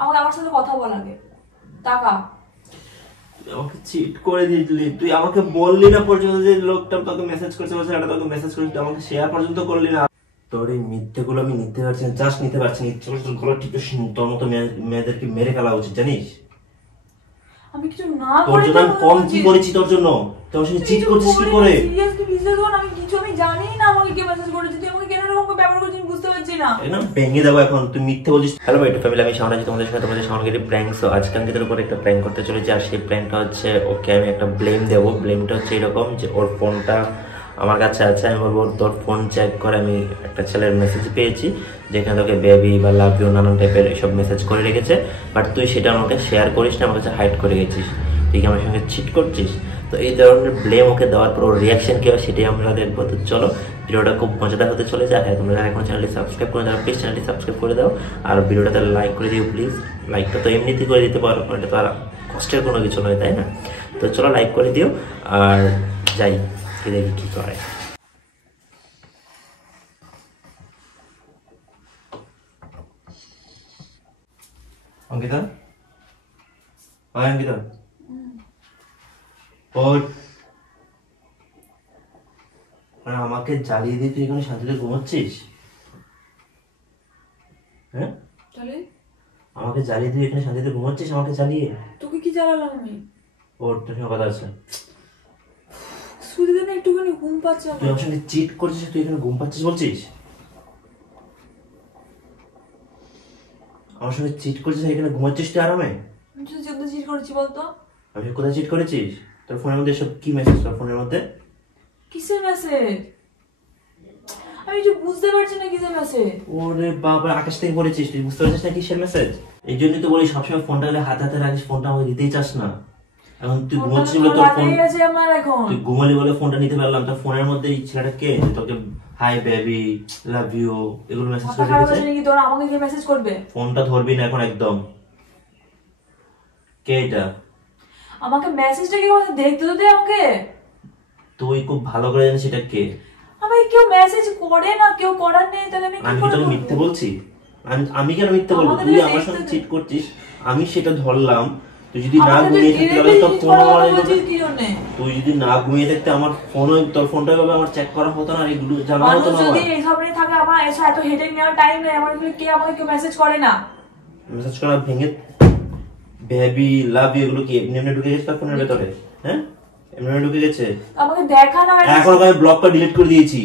আমাকে আমার সাথে কথা বল আগে। টাকা আমাকে চিট করে দিলি তুই, আমাকে বললি না পর্যন্ত যে লোকটা তোকে মেসেজ করছে, বলছে এটা তোকে মেসেজ করছে, আমাকে শেয়ার পর্যন্ত করলি না। তোর এই মিথ্যেগুলো আমি নিতে পারছি না, জাস্ট নিতে পারছি না। ইচ্ছে করছে গলা টিপে তোর মতো মেয়েদেরকে মেরে ফেলা উচিত, জানিস? আমি কিছু না তোর জন্য আমি কম কি করেছি তোর জন্য? তোর সঙ্গে চিট করছিস কি করে? সিরিয়াসলি বিশ্বাস কর, আমি কিছু আমি জানি না আমাকে কে মেসেজ করেছে, তুই আমাকে কেন এরকম ব্যবহার করছিস বুঝতে পারছি না। না ভেঙে দেবো এখন, তুই মিথ্যে বলছিস। হ্যালো ভাই ফ্যামিলি, আমি শাওন আছি তোমাদের সাথে, তোমাদের শাওনগিরি প্র্যাঙ্ক। সো আজকে আমি তোর উপর একটা প্র্যাঙ্ক করতে চলেছি, আর সেই প্র্যাঙ্কটা হচ্ছে ওকে আমি একটা ব্লেম দেবো। ব্লেমটা হচ্ছে এরকম যে ওর ফোনটা আমার কাছে আছে, আমি বলবো তোর ফোন চেক করে আমি একটা ছেলের মেসেজ পেয়েছি যেখানে তোকে বেবি বা লাভ ইউ নানান টাইপের এসব মেসেজ করে রেখেছে, বাট তুই সেটা আমাকে শেয়ার করিস না, আমার কাছে হাইড করে গেছিস, তুই কি আমার সঙ্গে চিট করছিস। তো এই ধরনের ব্লেম ওকে দেওয়ার পর ওর রিয়াকশন কী হয় সেটাই আমরা দেখবো। তো চলো, ভিডিওটা খুব মজাদার হতে চলেছে। আর হ্যাঁ, তোমরা যারা এখন চ্যানেলটি সাবস্ক্রাইব করে দাও, প্লিজ চ্যানেলটি সাবস্ক্রাইব করে দাও, আর ভিডিওটাতে লাইক করে দিও প্লিজ। লাইকটা তো এমনিতেই করে দিতে পারো, এটা তো আর কষ্টের কোনো কিছু নয়, তাই না? তো চলো লাইক করে দিও, আর যাই দেখি কী করে। অঙ্কিতা, হয় অঙ্কিতা, আমাকে জ্বালিয়ে দিয়ে তুই এখানে শান্তিতে ঘুমাচ্ছিস? হ্যাঁ, আমাকে জ্বালিয়ে দিয়ে এখানে শান্তিতে ঘুমাচ্ছিস? আমাকে জ্বালিয়ে তোকে কি জ্বালালাম আমি? ওর তোর সঙ্গে কথা আছে, শুধু দিন একটুখানি ঘুম পাচ্ছে। তুই আমার সঙ্গে চিট করছিস, তুই এখানে ঘুম পাচ্ছিস বলছিস? আমার সঙ্গে চিট করছিস, এখানে ঘুমাচ্ছিস তুই আরামে? তুই যেটা চিট করেছি বলতো? আমি কোথায় চিট করেছিস? তোর ফোনের মধ্যে সব কি মেসেজ? তোর ফোনের মধ্যে কিসের মেসেজ? আমি কিছু বুঝতে পারছি না কিসের মেসেজ। ওরে বাবা, আকাশ থেকে পড়েছিস, তুই বুঝতে পারছিস না কিসের মেসেজ? এই জন্যই তো বলি সবসময় ফোনটা হাতে হাতে রাখিস, ফোনটা আমাকে দিতেই চাস না। এখন তুই ঘুমাচ্ছিস বলে তোর ফোন আছে আমার, এখন তুই ঘুমালি বলে ফোনটা নিতে পারলাম। তোর ফোনের মধ্যে এই ছেলেটা কে তোকে হাই বেবি লাভ ইউ এগুলো মেসেজ করে রেখেছে? নাকি তোর আমাকে কি মেসেজ করবে? ফোনটা ধরবি না এখন একদম। কে এটা? আমাকে মেসেজটা কি করে দেখতে তো দে আমাকে। তুই খুব ভালো করে জানিস এটা কে। আমাকে কেউ মেসেজ করে না, কেউ করার নেই, তাহলে আমি কি তোকে মিথ্যে বলছি? আমি কেন মিথ্যে বলবো? তুই আমার সাথে চিট করছিস, আমি সেটা ধরলাম। তুই যদি না ঘুমিয়ে থাকতে তাহলে তোর ফোন তুই যদি না ঘুমিয়ে থাকতে আমার ফোন, তোর ফোনটা ভাবে আমার চেক করা হতো না, এগুলো জানা হতো না। যদি এই সব নিয়ে থাকে আমার এত হেডেক নেওয়ার টাইম নেই আমার। কে আমাকে কেউ মেসেজ করে না? মেসেজ করা ভেঙে বেবি লাভ ইউ এগুলো কি এমনি এমনি ঢুকে গেছে তোর ফোনের ভেতরে? হ্যাঁ, এমনি এমনি ঢুকে গেছে? আমাকে দেখা না, এখন আমি ব্লক করে ডিলিট করে দিয়েছি।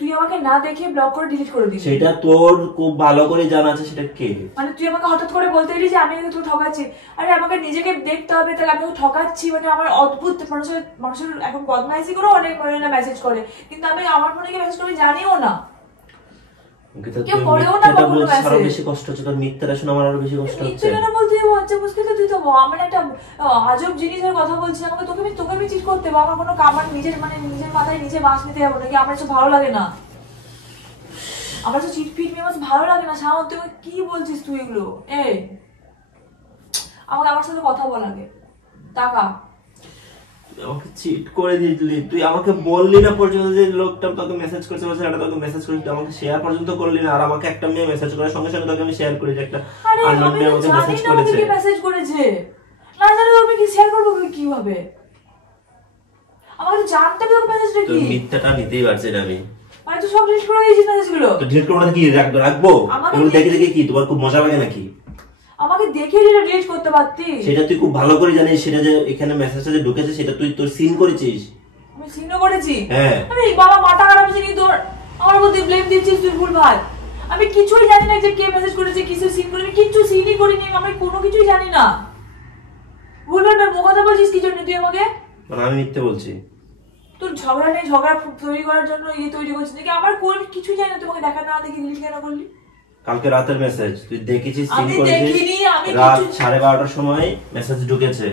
তুই আমাকে না দেখে ব্লক করে ডিলিট করে দিবি? সেটা তোর খুব ভালো করে জানা আছে সেটা কে। মানে তুই আমাকে হঠাৎ করে বলতে এলি যে আমি তোকে ঠকাচ্ছি। আরে আমাকে নিজেকে দেখতে হবে, তাহলে আমি ঠকাচ্ছি মানে আমার অদ্ভুত। মানুষের এখন বদমাইশি করে অনেক মহিলা মেসেজ করে, কিন্তু আমি আমার ফোনে মেসেজ করে জানিও না। বেশি কষ্ট হচ্ছে তোর, মিথ্যাটা শুনে আমার আরো বেশি কষ্ট হচ্ছে। তুই তো আমার একটা আজব জিনিসের কথা বলছিস আমাকে, তোকে আমি চিট করতে আমার কোনো কামার নিজের নিজের মাথায় নিজে বাস নিতে যাবো নাকি? আমার এসব ভালো লাগে না, আমার তো চিট ফিট মেয়ে ভালো লাগে না। শাওন তুই কি বলছিস তুই এগুলো? আমাকে আমার সাথে কথা বল আগে। টাকা আমাকে চিট করে দিলি তুই, আমাকে বললি না পর্যন্ত যে লোকটা তোকে মেসেজ করছে, বলছে এটা তোকে মেসেজ করছে, আমাকে শেয়ার পর্যন্ত করলি না। আর আমাকে একটা মেয়ে মেসেজ করার সঙ্গে সঙ্গে তোকে আমি শেয়ার করেছি একটা আননোন মেয়ে আমাকে মেসেজ করেছে। কি মেসেজ করেছে না জানি, আমি কি শেয়ার করব কিভাবে? আমাকে তো জানতে হবে মেসেজটা কি। তুই মিথ্যাটা নিতেই পারছিস না আমি। মানে তুই সব ডিলিট করে দিয়েছিস মেসেজগুলো? তো ডিলিট করব না কি রাখবো? এগুলো দেখে দেখে কি তোমার খুব মজা লাগে নাকি? আমাকে দেখে যেটা ডিলিট করতে পারতিস। সেটা তুই খুব ভালো করে জানিস, সেটা যে এখানে মেসেজটা যে ঢুকেছে সেটা তুই তোর সিন করেছিস। আমি সিনও করেছি? হ্যাঁ। আরে বাবা মাথা খারাপ হচ্ছে কি তোর? আমার মধ্যে ব্লেম দিচ্ছিস তুই ভুলভাল। আমি কিছুই জানি না যে কে মেসেজ করেছে, কিছু সিন করেছে, আমি কিছু সিনই করিনি, আমি কোনো কিছুই জানি না। ভুলভাল মুখ কথা বলছিস কি জন্য তুই আমাকে? মানে আমি মিথ্যে বলছি? তোর ঝগড়া নেই, ঝগড়া তৈরি করার জন্য তৈরি করছিস নাকি? আমার কোনো কিছুই জানি না, তোমাকে দেখা না দেখি ডিলিট কেন করলি? কালকে রাতের মেসেজ তুই দেখেছিস, সিন করেছিস, রাত 12:30টার সময় মেসেজ ঢুকেছে,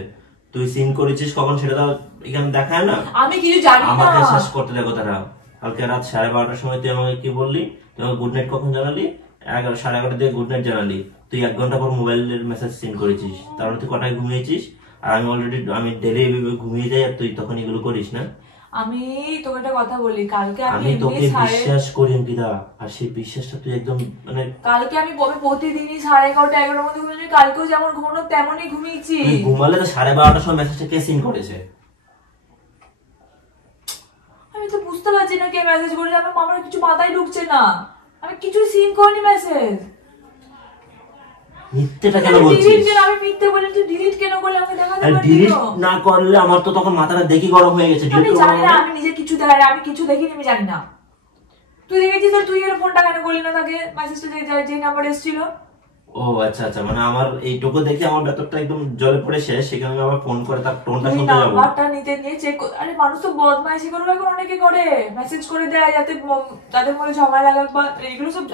তুই সিন করেছিস কখন সেটা তো এখানে দেখায় না। আমি কিছু জানি না। আমাকে শেষ করতে দেখো তারা। কালকে রাত 12:30টার সময় তুই আমাকে কি বললি? তুই আমাকে গুড নাইট কখন জানালি? 11:30 দিয়ে গুড নাইট জানালি। তুই 1 ঘন্টা পর মোবাইলের মেসেজ সিন করেছিস, তারপরে তুই কটায় ঘুমিয়েছিস? আর আমি ডেলি ঘুমিয়ে যাই আর তুই তখন এগুলো করিস না? আমি তোকে একটা কথা বলি, কালকে আমি তোকে বিশ্বাস করি অঙ্কিতা, আর সেই বিশ্বাসটা তুই একদম মানে কালকে আমি প্রতিদিনই 11:30 11টার মধ্যে ঘুমিয়েছি, কালকেও যেমন ঘুমানো তেমনই ঘুমিয়েছি। তুই ঘুমালে তো 12:30টার সময় মেসেজটা কে সিন করেছে? আমি তো বুঝতে পারছি না কে মেসেজ করেছে, আমার কিছু মাথায় ঢুকছে না, আমি কিছু সিন করিনি মেসেজ। মিথ্যেটা কেন বলছিস? আমি মিথ্যে বলি, তুই ডিলিট কেন করলে আমাকে দেখাতে পারবি? ডিলিট না করলে আমার তো তখন মাথাটা দেখি গরম হয়ে গেছে। আমি জানি না, আমি নিজে কিছু দেখাই, আমি কিছু দেখিনি, আমি জানি না। তুই দেখেছিস তো, তুই এর ফোনটা কেন করলি না তাকে? মেসেজটা যে নাম্বার এসেছিল। ও আচ্ছা আচ্ছা, মানে আমার এইটুকু দেখে আমার ভেতরটা একদম জ্বলে পড়ে শেষ, সেখানে আমি আবার ফোন করে তার টোনটা শুনতে যাব। নাম্বারটা নিতে নিয়ে চেক, আরে মানুষ তো বদমাইশি করবে, এখন অনেকে করে মেসেজ করে দেয় যাতে তাদের মনে ঝগড়া লাগাক, বা এগুলো সব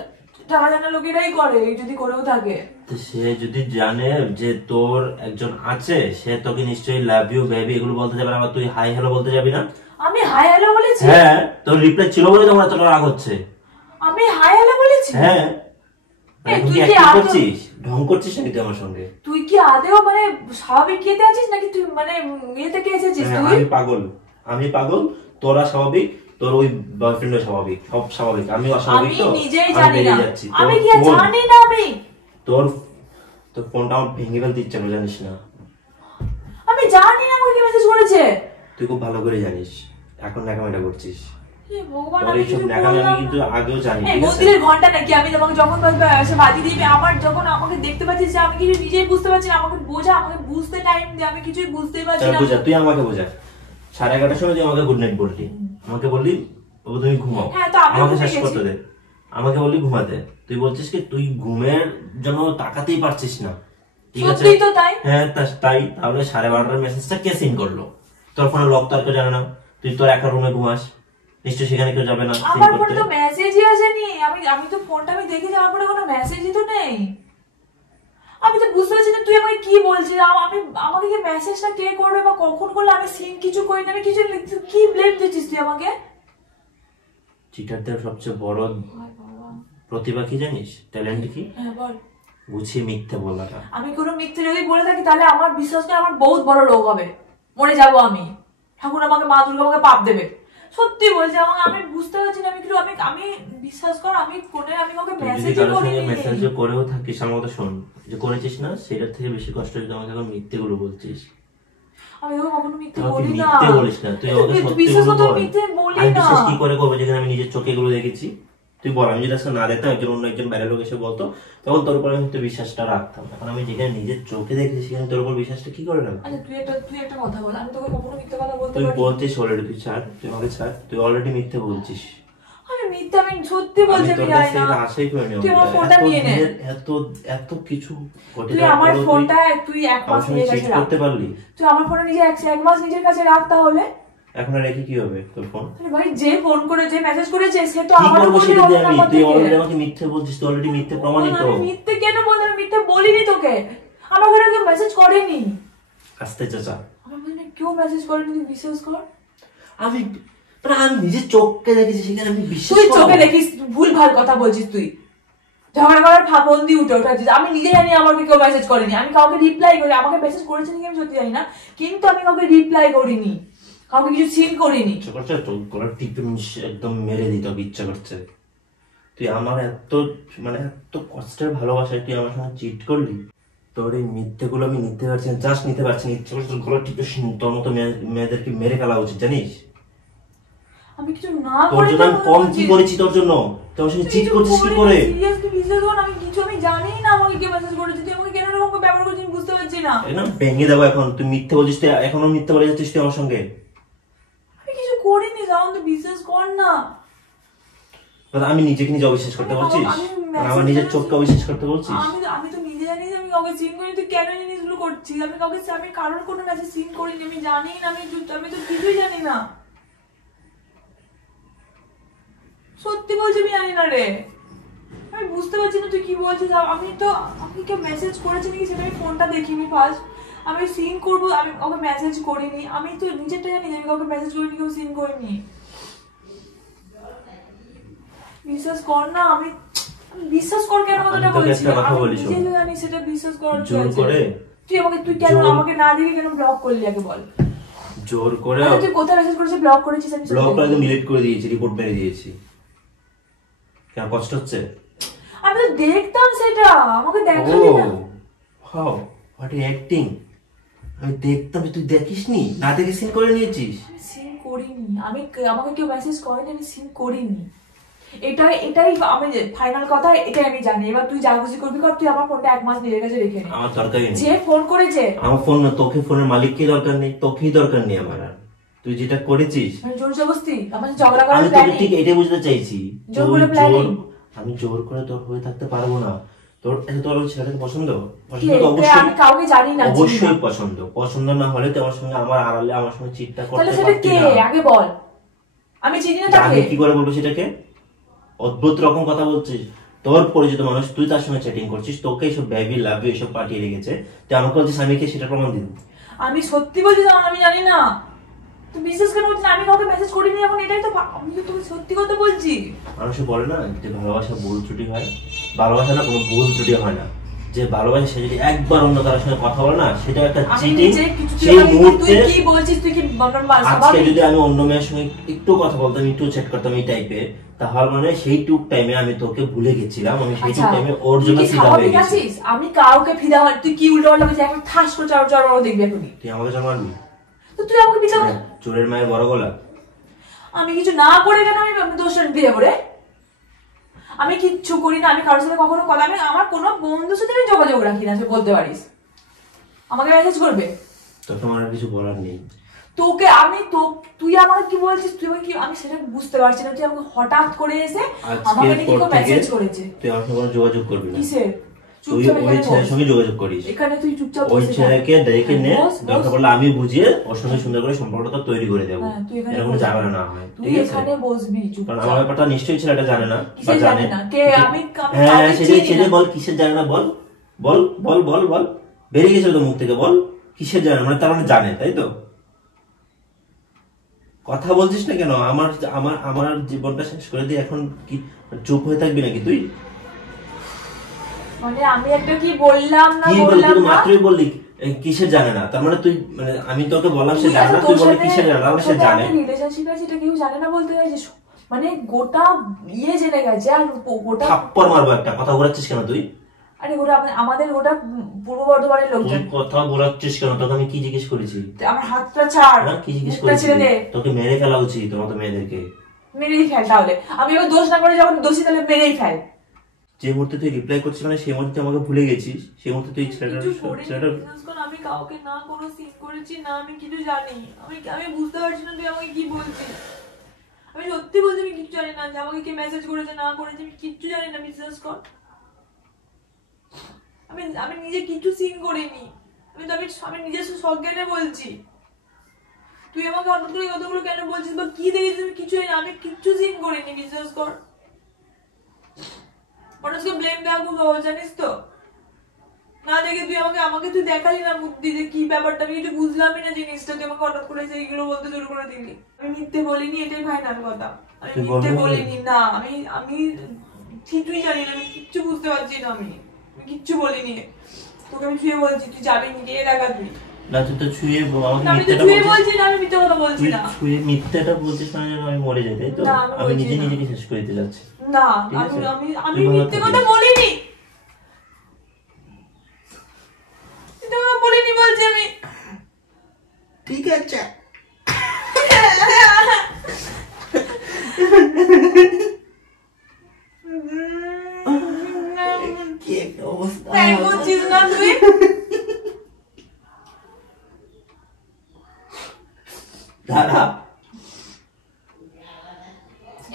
জানা জানা লোকেরাই করে, যদি করেও থাকে। তো সে যদি জানে যে তোর একজন আছে, সে তোকে নিশ্চয়ই লাভ ইউ বেবি এগুলো বলতে যাবে না, আবার তুই হাই হ্যালো বলতে যাবি না? আমি হাই হ্যালো বলেছি? হ্যাঁ, তোর রিপ্লাই ছিল বলে তোমার এতটা রাগ হচ্ছে। আমি হাই হ্যালো বলেছি? হ্যাঁ। তুই কি অ্যাক্টিং করছিস, ঢং করছিস নাকি তুই আমার সঙ্গে? তুই কি আদেও মানে স্বাভাবিক ইয়েতে আছিস নাকি তুই মানে ইয়ে থেকে এসেছিস? তুই আমি পাগল, তোরা স্বাভাবিক, তোর ওই বয়ফ্রেন্ডও স্বাভাবিক, সব স্বাভাবিক, আমি অস্বাভাবিক। তো আমি নিজেই জানি না, আমি কি জানি না, আমি তোর ফোনটা আমার ভেঙে ফেলতে ইচ্ছা করে, জানিস না? আমি জানি না আমাকে মেসেজ করেছে। তুই খুব ভালো করে জানিস, এখন ন্যাকামিটা করছিস। ভগবান, আমি কিন্তু আগেও জানি। মন্দিরের ঘন্টা নাকি আমি তোমাকে যখন সে বাজি দিবে, আমার যখন আমাকে দেখতে পাচ্ছিস যে আমি কিছু নিজেই বুঝতে পারছি না, আমাকে বোঝা, আমাকে বুঝতে টাইম দে, আমি কিছুই বুঝতেই পারছি না। বোঝা, তুই আমাকে বোঝা। 11:30টার সময় তুই আমাকে গুড নাইট বললি, আমাকে বললি বাবু তুমি ঘুমাও, আমাকে শেষ করতে দে, আমাকে বললি ঘুমাতে। তুই বলছিস কি তুই ঘুমের জন্য তাকাতেই পারছিস না, ঠিক আছে? সত্যি তো তাই। হ্যাঁ তাই, তাহলে 12:30টার মেসেজটা কে সিন করলো? তোর ফোনে লক তো আর কেউ জানে না, তুই তোর একা রুমে ঘুমাস, নিশ্চয় সেখানে কেউ যাবে না। আমার ফোনে তো মেসেজই আসেনি, আমি তো ফোনটা আমি দেখেছি, আমার ফোনে কোনো মেসেজই তো নেই। আমি তো বুঝতে পারছি না তুই আমাকে কি বলছিস, আমাকে কি মেসেজটা কে করবে বা কখন করলে? আমি সিন কিছু করিনি, আমি কিছু কি ব্লেম দিচ্ছিস তুই আমাকে? চিটারদের সবচেয়ে বড় প্রতিভা কি জানিস, ট্যালেন্ট কি? হ্যাঁ বল। গুছিয়ে মিথ্যে বলাটা। আমি কোনো মিথ্যে যদি বলে থাকি তাহলে আমার বিশ্বাস করে আমার বহুত বড় রোগ হবে, মরে যাবো আমি, ঠাকুর আমাকে, মা দুর্গা আমাকে পাপ দেবে। সত্যি বলছি, আমি বুঝতে পারছি না, আমি বিশ্বাস কর, আমি ফোনে আমি কাউকে মেসেজ করিনি। মেসেজ করেও থাকিস, আমার কথা শোন, যে করেছিস না সেটার থেকে বেশি কষ্ট যদি আমাকে এখন মিথ্যে গুলো বলছিস। আমি তোকে কখনো মিথ্যে বলি না। মিথ্যে বলিস না, তুই আমাকে সত্যি বিশ্বাস বল। করতে মিথ্যে বলি না। বিশ্বাস কি করে করবো যেখানে আমি নিজের চোখে এগুলো দেখেছি? তুই বল, আমি যদি আজকে না দেখতাম, একজন অন্য একজন বাইরের লোক এসে বলতো, তখন তোর উপর আমি বিশ্বাসটা রাখতাম। এখন আমি যেখানে নিজের চোখে দেখেছি সেখানে তোর উপর বিশ্বাসটা কি করে রাখবো? আচ্ছা তুই একটা কথা বল, আমি তোকে কখনো মিথ্যে কথা বলতে তুই পারি? বলছিস অলরেডি, তুই ছাড়, তুই আমাকে ছাড়, তুই অলরেডি মিথ্যে বলছিস। আমি সত্যি বলছি, আমি জানি না। আশাই করিনি। তুই আমার ফোনটা নিয়ে নে। এত কিছু ঘটে তুই আমার ফোনটা তুই এক মাস নিজের কাছে রাখ। করতে পারলি? তুই আমার ফোনটা নিজে এক মাস নিজের কাছে রাখ, তাহলে এখন আর রেখে কি হবে তোর ফোন? আরে ভাই, যে ফোন করে যে মেসেজ করেছে সে তো আমার আমার ফোন দিয়ে আমি, তুই অলরেডি আমাকে মিথ্যে বলছিস, তুই অলরেডি মিথ্যে প্রমাণিত। আমি মিথ্যে কেন বলবো? আমি মিথ্যে বলিনি তোকে, আমার ফোনে কেউ মেসেজ করেনি। আস্তে চাচা, আমার ফোনে কেউ মেসেজ করেনি, তুই বিশ্বাস কর। আমি নিজের চোখকে দেখেছি, সেখানে আমি বিশ্বাস তুই চোখে দেখিস, ভুল ভাল কথা বলছিস তুই। ঝগড়া করার ফন্দি উঠাচ্ছিস। আমি নিজে জানি আমাকে কেউ মেসেজ করেনি, আমি কাউকে রিপ্লাই করি, আমাকে মেসেজ করেছে নাকি আমি সত্যি জানি না, কিন্তু আমি কাউকে রিপ্লাই করিনি, কাউকে কিছু সিন করিনি। একদম মেরে দিতে হবে, ইচ্ছা করছে। তুই আমার এত কষ্টের ভালোবাসায় তুই আমার সঙ্গে চিট করলি। তোর এই মিথ্যে গুলো আমি নিতে পারছি না, জাস্ট নিতে পারছি না, ইচ্ছা করছে গলা টিপে তোর মতো মেয়েদেরকে মেরে ফেলা উচিত, জানিস? আমি কিছু না তোর জন্য আমি কম কি করেছি? তোর জন্য তোর সঙ্গে চিট করছিস কি করে? সিরিয়াসলি বিশ্বাস কর, আমি কিছু জানি না আমাকে কে মেসেজ করেছে, তুই আমাকে কেন এরকম ব্যবহার করছিস বুঝতে পারছি না। না ভেঙে দেবো এখন, তুই মিথ্যে বলছিস, তুই এখনো মিথ্যে বলে যাচ্ছিস তুই আমার সঙ্গে। আমি কিছু করিনি, যাও তুই বিশ্বাস কর না। আমি নিজেকে নিজে অবিশ্বাস করতে বলছিস, আমার নিজের চোখকে অবিশ্বাস করতে বলছিস? আমি তো নিজে জানি যে আমি কাউকে সিন করিনি, তুই কেন জিনিসগুলো করছিস? আমি কারোর কোনো মেসেজ সিন করিনি, আমি জানি না, আমি তো কিছুই জানি না, সত্যি বলছি আমি জানি না রে। আমি বুঝতে পারছি না তুই কি বলছিস। আমি কেউ মেসেজ করেছে নাকি সেটা আমি ফোনটা দেখিনি ফার্স্ট, আমি সিন করবো, আমি কাউকে মেসেজ করিনি, আমি তো নিজেরটা জানি আমি কাউকে মেসেজ করিনি, কেউ সিন করিনি। বিশ্বাস কর না, আমি বিশ্বাস কর কেন কথাটা বলছিস? আমি নিজে জানি সেটা বিশ্বাস করার জোর করে তুই কেন আমাকে না দিবি, কেন ব্লক করলি আগে বল। জোর করে আরে তুই কোথায় মেসেজ করেছিস, ব্লক করেছিস? আমি ব্লক করে একদম ডিলিট করে দিয়েছি, রিপোর্ট মেরে দিয়েছি। কেন কষ্ট হচ্ছে? আমি তো দেখতাম সেটা, আমাকে দেখালি না। How what you acting? আমি দেখতাম, তুই দেখিসনি, না দেখে সিন করে নিয়েছিস। আমি সিন করিনি, আমাকে কেউ মেসেজ করেনি, আমি সিন করিনি। এটাই আমি ফাইনাল কথা, এটাই আমি জানি। এবার তুই যা খুশি করবি কর, তুই আমার ফোনটা 1 মাস নিজের কাছে রেখে নে। আমার দরকারই নেই। যে ফোন করেছে আমার ফোন না, তোকে ফোনের মালিককে দরকার নেই, তোকেই দরকার নেই আমার। আর তুই যেটা করেছিস মানে জোর জবরদস্তি আমার সাথে ঝগড়া করার আমি তোকে প্ল্যানিং। ঠিক এটাই বুঝতে চাইছি। জোর করে planning। আমি জোর করে তোর হয়ে থাকতে পারবো না। তোর ওই ছেলেটাকে পছন্দ? কে? পছন্দ তো অবশ্যই। আমি কাউকে জানি না, চিনি না। অবশ্যই পছন্দ। পছন্দ না হলে তো আমার সঙ্গে আমার আড়ালে আমার সঙ্গে চিটটা করতে তাহলে সেটা পারতি কে না। আগে বল, আমি চিনি না তাকে। আমি কি করে বলবো সেটাকে? অদ্ভুত রকম কথা বলছিস। তোর পরিচিত মানুষ, তুই তার সঙ্গে চ্যাটিং করছিস, তোকে এইসব বেবি লাভ ইউ এসব পাঠিয়ে রেখেছে, তুই আমাকে বলছিস আমি কে, সেটা প্রমাণ দিন। আমি সত্যি বলছি জামান, আমি জানি না। তুই বিশ্বাস কেন করছিস? আমি কাউকে মেসেজ করিনি এখন, এটাই তো আমি তো তোকে সত্যি কথা বলছি। মানুষে বলে না যে ভালোবাসা ভুল ত্রুটি হয়, ভালোবাসা না কোনো ভুল ত্রুটি হয় না। যে ভালোবাসে সে যদি একবার অন্য কারোর সঙ্গে কথা বলে না, সেটা একটা আমি চিটিং। নিজে কিছু সেই মুহূর্তে তুই কি বলছিস, তুই কি আজকে যদি আমি অন্য মেয়ের সঙ্গে একটু কথা বলতাম, একটু চ্যাট করতাম এই টাইপের, তাহলে মানে সেই টুক টাইমে আমি তোকে ভুলে গেছিলাম, আমি সেই টুক টাইমে ওর জন্য ফিদা হয়ে গেছি। আমি কাউকে ফিদা হয়, তুই কি উল্টো পাল্টা বলছিস? এখন ঠাস করে চড় চড় দেখবি এখনই। তুই আমাকে জন্ম মারবি? তো তুই আমাকে বিচার। চোরের মায়ের বড় গলা। আমি কিছু না করে কেন আমি দোষটা দিয়ে যাবো রে? আমি কিচ্ছু করি না, আমি কারোর সাথে কখনো কথা, আমি আমার কোনো বন্ধুর সাথে আমি যোগাযোগ রাখি না, তুই বলতে পারিস। আমাকে মেসেজ করবে, তোকে আমার আর কিছু বলার নেই। তোকে আমি তো তুই আমাকে কি বলছিস, তুই আমাকে কি, আমি সেটা বুঝতে পারছি না। তুই আমাকে হঠাৎ করে এসে আমাকে নাকি কেউ মেসেজ করেছে। তুই আমার সঙ্গে কোনো যোগাযোগ করবি না। কিসের? তুই ওই ছেলের সঙ্গে যোগাযোগ করিস। এখানে তুই চুপচাপ ওই বসে থাক। ছেলেকে দেখে নে, বস, দরকার পড়লে আমি বুঝিয়ে ওর সঙ্গে সুন্দর করে সম্পর্কটা তৈরি করে দেবো। হ্যাঁ, তুই এখানে এরকম বসবি। ঝামেলা না হয়, তুই ঠিক আছে? এখানে বসবি কারণ চুপচাপ। আমার ব্যাপারটা নিশ্চয়ই ছেলেটা জানে না, বা কিসের জানে জানে না? কে? আমি হ্যাঁ কাউকে সেটাই, চিনি সেটাই না। বল, কিসের জানে না বল, বল বল বল বল, বেরিয়ে গেছিল তো মুখ থেকে, বল কিসের জানে না? মানে তার মানে জানে, তাই তো? কথা বলছিস না কেন? আমার আমার আমার জীবনটা শেষ করে দিয়ে এখন কি চুপ হয়ে থাকবি নাকি তুই? মানে আমি একটা কি বললাম না কি বললি? বললাম তুই না? মাত্রই বললি কিসের জানে না, তার মানে তুই, মানে আমি তোকে বললাম সে জানে না, তুই বললি কিসের জানে না, তার মানে সে জানে। রিলেশনশিপ আছে এটা কেউ জানে না বলতে গেছে, মানে গোটা ইয়ে জেনে গেছে। আর গোটা থাপ্পড় মারবো একটা। কথা ঘোরাচ্ছিস কেন তুই? আরে গোটা আমাদের গোটা পূর্ব বর্ধমানের তুই লোকজন। কথা ঘোরাচ্ছিস কেন? তোকে আমি কি জিজ্ঞেস করেছি? আমার হাতটা ছাড়, না কি জিজ্ঞেস মুখটা করেছি? ছেড়ে দে। তোকে মেরে ফেলা উচিত তোমার তো মেয়েদেরকে। মেরেই ফেল তাহলে। আমি এবার দোষ না করে যখন দোষী, তাহলে মেরেই ফেল। যে মুহূর্তে তুই রিপ্লাই করছিস মানে সেই মুহূর্তে আমাকে ভুলে গেছিস, সেই মুহূর্তে তুই আমি না কোনো সিন করেছি না, আমি কিছু জানি। আমি বুঝতে পারছি না তুই আমাকে কি বলছিস। আমি সত্যি বলছি আমি কিচ্ছু জানি না, যে আমাকে কি মেসেজ করেছে না করেছে আমি কিচ্ছু জানি না, বিশ্বাস কর। আমি নিজে কিছু সিন করিনি। আমি নিজস্ব সজ্ঞানে বলছি। তুই আমাকে হঠাৎ করে কতগুলো কেন বলছিস বা কি দেখেছিস আমি কিছু জানি না, আমি কিচ্ছু সিন করিনি, বিশ্বাস কর। মানুষকে ব্লেম দেওয়া খুব সহজ, জানিস তো? না দেখে তুই আমাকে তুই দেখালি না বুদ্ধি, যে কি ব্যাপারটা, আমি কিছু বুঝলামই না জিনিসটা, তুই আমাকে হঠাৎ করে এইগুলো বলতে শুরু করে দিলি। আমি মিথ্যে বলিনি, এটাই ফাইনাল কথা। আমি মিথ্যে বলিনি, না আমি কিছুই জানি না, আমি কিচ্ছু বুঝতে পারছি না, আমি কিচ্ছু বলিনি। তোকে আমি ছুঁয়ে বলছি, তুই যাবি নি, কে দেখা তুই? না তুই তো ছুঁয়ে আমাকে আমি তো ছুঁয়ে বলছি না, আমি মিথ্যে কথা বলছি না। ছুঁয়ে মিথ্যাটা বলছিস মানে আমি মরে যাই, তাই তো? আমি নিজে নিজেকে শেষ করে দিতে যাচ্ছি। না আমি মিথ্যে কথা বলিনি, মিথ্যে কথা বলিনি বলছি আমি। ঠিক আছে। কি একটা অবস্থা। বলছিস না তুই? দাঁড়া,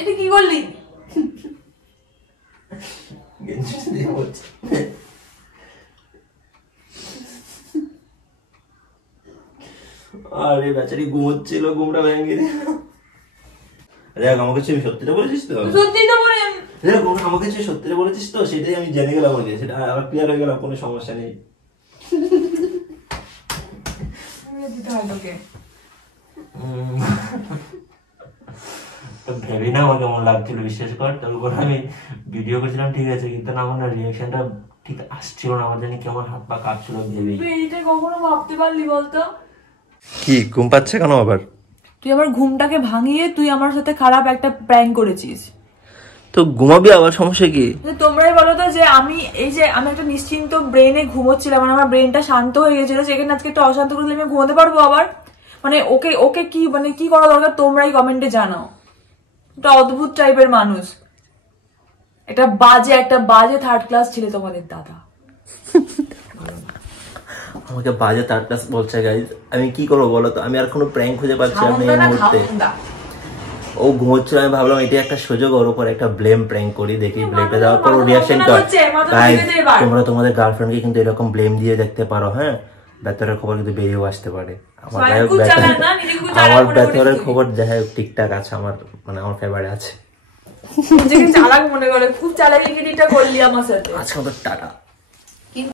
এটা কি করলি? আরে বেচারি ঘুমোচ্ছিল, ঘুমটা ভেঙে দিল। দেখ আমাকে তুই সত্যিটা বলেছিস তো? সত্যি তো বলে। দেখ আমাকে তুই সত্যিটা বলেছিস তো, সেটাই আমি জেনে গেলাম, সেটা আবার ক্লিয়ার হয়ে গেলাম, কোনো সমস্যা নেই। ভেবে না আমার কেমন লাগছিল, বিশ্বাস কর। তারপর আমি ভিডিও করেছিলাম, ঠিক আছে, কিন্তু না আমার রিয়াকশনটা ঠিক আসছিল না, আমার জানি কেমন হাত পা কাঁপছিল ভেবে। তুই এটা কখনো ভাবতে পারলি বলতো? কি ঘুম পাচ্ছে কেন আবার? তুই আমার ঘুমটাকে ভাঙিয়ে তুই আমার সাথে খারাপ একটা প্র্যাঙ্ক করেছিস। তো ঘুমাবি আবার, সমস্যা কি? তোমরাই বলো তো যে আমি একটা নিশ্চিন্ত ব্রেনে ঘুমোচ্ছিলাম, মানে আমার ব্রেনটা শান্ত হয়ে গেছিল, সেখানে আজকে একটা অশান্ত করলে আমি ঘুমাতে পারবো আবার? মানে ওকে কি মানে কি করা দরকার তোমরাই কমেন্টে জানাও। একটা অদ্ভুত টাইপের মানুষ, একটা বাজে থার্ড ক্লাস ছেলে তোমাদের দাদা। আমাকে বাজে থার্ড ক্লাস বলছে গাইজ, আমি কি করবো বলো তো? আমি আর কোনো প্র্যাঙ্ক খুঁজে পাচ্ছি না এই মুহূর্তে। ও ঘুমোচ্ছিল, আমি ভাবলাম এটা একটা সুযোগ, ওর উপর একটা ব্লেম প্র্যাঙ্ক করি, দেখি ব্লেমটা দেওয়ার পর রিয়াকশন কর। গাইজ তোমরা তোমাদের গার্লফ্রেন্ডকে কিন্তু এরকম ব্লেম দিয়ে দেখতে পারো, হ্যাঁ? বেতরের খবর কিন্তু বেরিয়েও আসতে পারে। আমার বেতরের খবর যাই হোক ঠিকঠাক আছে, আমার মানে আমার ফেভারিট আছে। চালাক মনে করে, খুব চালাকি করলি আমার সাথে। আজকে টাটা।